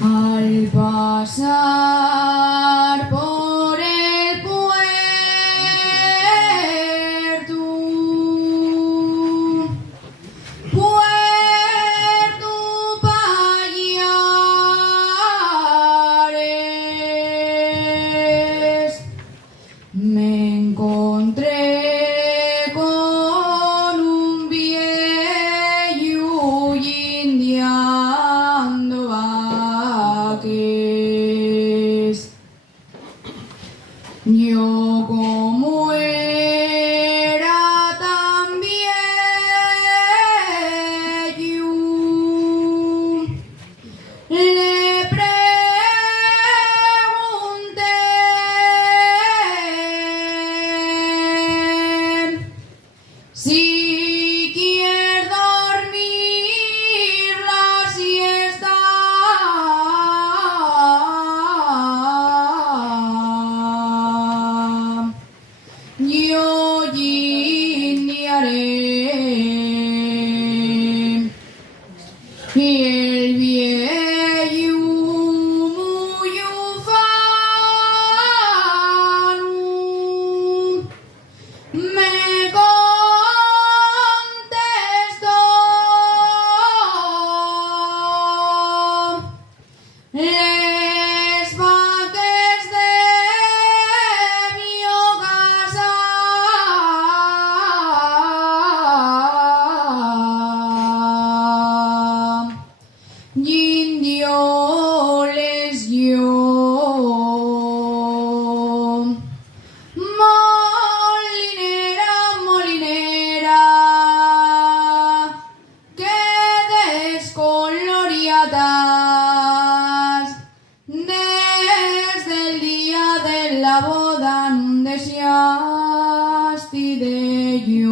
Al pasar por el puerto Payares, me encontré con un viejo indiando vaques. Yo como era tan viejo, le pregunté si quiere dormir la siesta. Yo guiñaré. Y el viejo muy ufano me contestó: les vaques de mi casa indio les dio. Molinera, molinera, que descoloriadas desde el día de la boda no deseaste de yo.